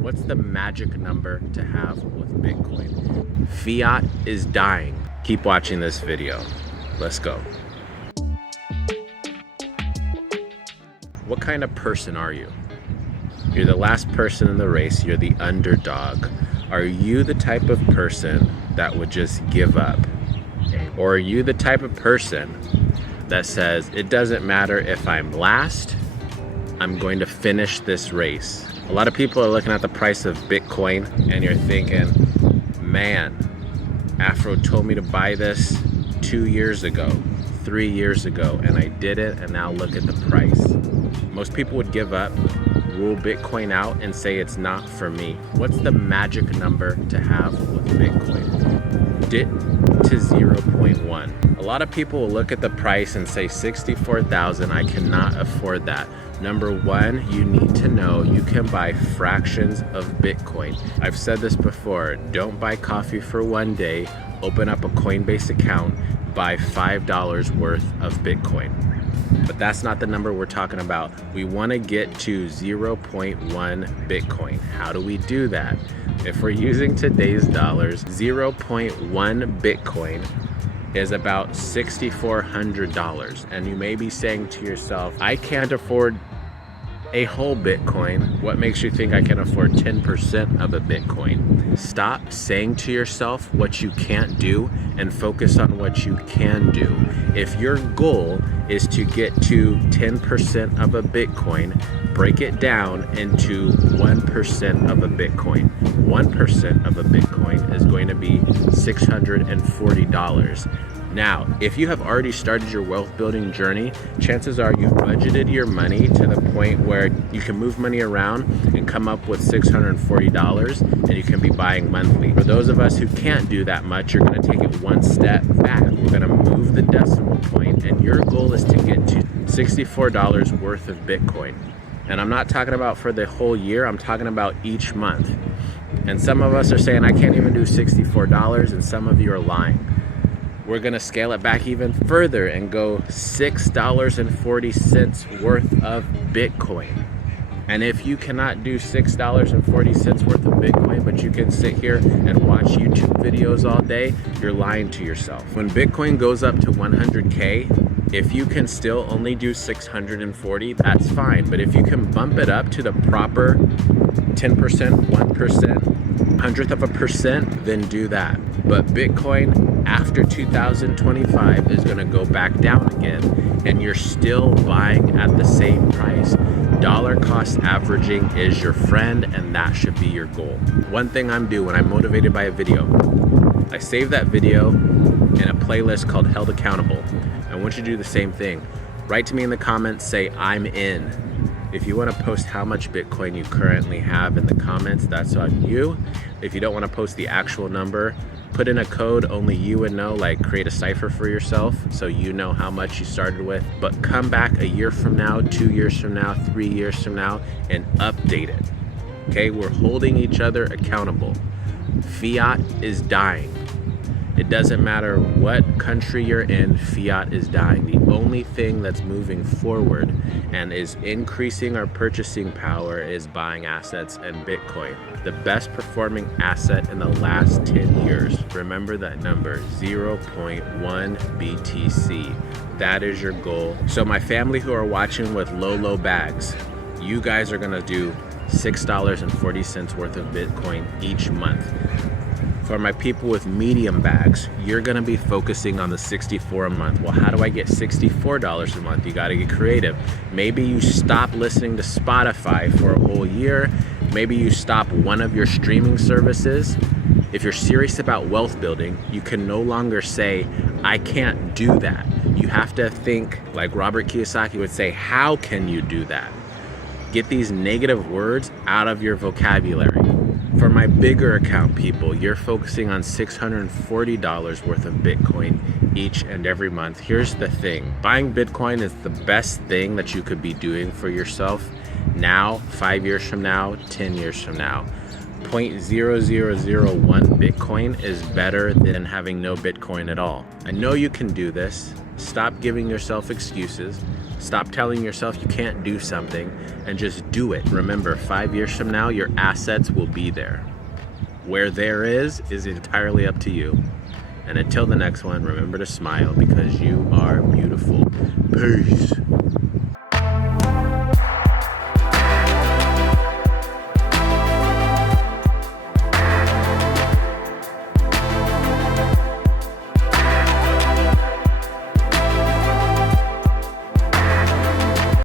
What's the magic number to have with Bitcoin? Fiat is dying. Keep watching this video. Let's go. What kind of person are you? You're the last person in the race. You're the underdog. Are you the type of person that would just give up? Or are you the type of person that says, it doesn't matter if I'm last, I'm going to finish this race? A lot of people are looking at the price of Bitcoin and you're thinking, man, Afro told me to buy this 2 years ago, 3 years ago, and I did it, and now look at the price. Most people would give up, rule Bitcoin out, and say it's not for me. What's the magic number to have with Bitcoin? Dip to 0.1. A lot of people will look at the price and say 64,000, I cannot afford that. Number one, you need to know you can buy fractions of Bitcoin. I've said this before, don't buy coffee for one day, open up a Coinbase account, buy $5 worth of Bitcoin. But that's not the number we're talking about. We want to get to 0.1 Bitcoin. How do we do that? If we're using today's dollars, 0.1 Bitcoin is about $6,400. And you may be saying to yourself, I can't afford a whole Bitcoin. What makes you think I can afford 10% of a Bitcoin? Stop saying to yourself what you can't do and focus on what you can do. If your goal is to get to 10% of a Bitcoin, break it down into 1% of a Bitcoin. 1% of a Bitcoin is going to be $640. Now, if you have already started your wealth building journey, chances are you've budgeted your money to the point where you can move money around and come up with $640 and you can be buying monthly. For those of us who can't do that much, you're going to take it one step back. We're going to move the decimal point, and your goal is to get to $64 worth of Bitcoin. And I'm not talking about for the whole year, I'm talking about each month. And some of us are saying, I can't even do $64, and some of you are lying. We're gonna scale it back even further and go $6.40 worth of Bitcoin. And if you cannot do $6.40 worth of Bitcoin, but you can sit here and watch YouTube videos all day, you're lying to yourself. When Bitcoin goes up to 100K, if you can still only do 640, that's fine. But if you can bump it up to the proper 10%, 1%, hundredth of a percent, then do that. But Bitcoin after 2025 is gonna go back down again, and you're still buying at the same price. Dollar cost averaging is your friend, and that should be your goal. One thing I'm doing when I'm motivated by a video, I save that video in a playlist called Held Accountable. I want you to do the same thing. Write to me in the comments, say I'm in. If you want to post how much Bitcoin you currently have in the comments, that's on you. If you don't want to post the actual number, put in a code only you would know, like create a cipher for yourself so you know how much you started with. But come back a year from now, 2 years from now, 3 years from now, and update it. Okay, we're holding each other accountable. Fiat is dying. It doesn't matter what country you're in, fiat is dying. The only thing that's moving forward and is increasing our purchasing power is buying assets and Bitcoin. The best performing asset in the last 10 years. Remember that number, 0.1 BTC. That is your goal. So my family who are watching with low bags, you guys are gonna do $6.40 worth of Bitcoin each month. For my people with medium bags, you're gonna be focusing on the 64 a month. Well, how do I get $64 a month? You gotta get creative. Maybe you stop listening to Spotify for a whole year. Maybe you stop one of your streaming services. If you're serious about wealth building, you can no longer say, I can't do that. You have to think like Robert Kiyosaki would say, how can you do that? Get these negative words out of your vocabulary. For my bigger account people, you're focusing on $640 worth of Bitcoin each and every month. Here's the thing. Buying Bitcoin is the best thing that you could be doing for yourself now, 5 years from now, 10 years from now. 0.0001 Bitcoin is better than having no Bitcoin at all. I know you can do this. Stop giving yourself excuses. Stop telling yourself you can't do something and just do it. Remember, 5 years from now, your assets will be there. Where there is entirely up to you. And until the next one, remember to smile because you are beautiful. Peace.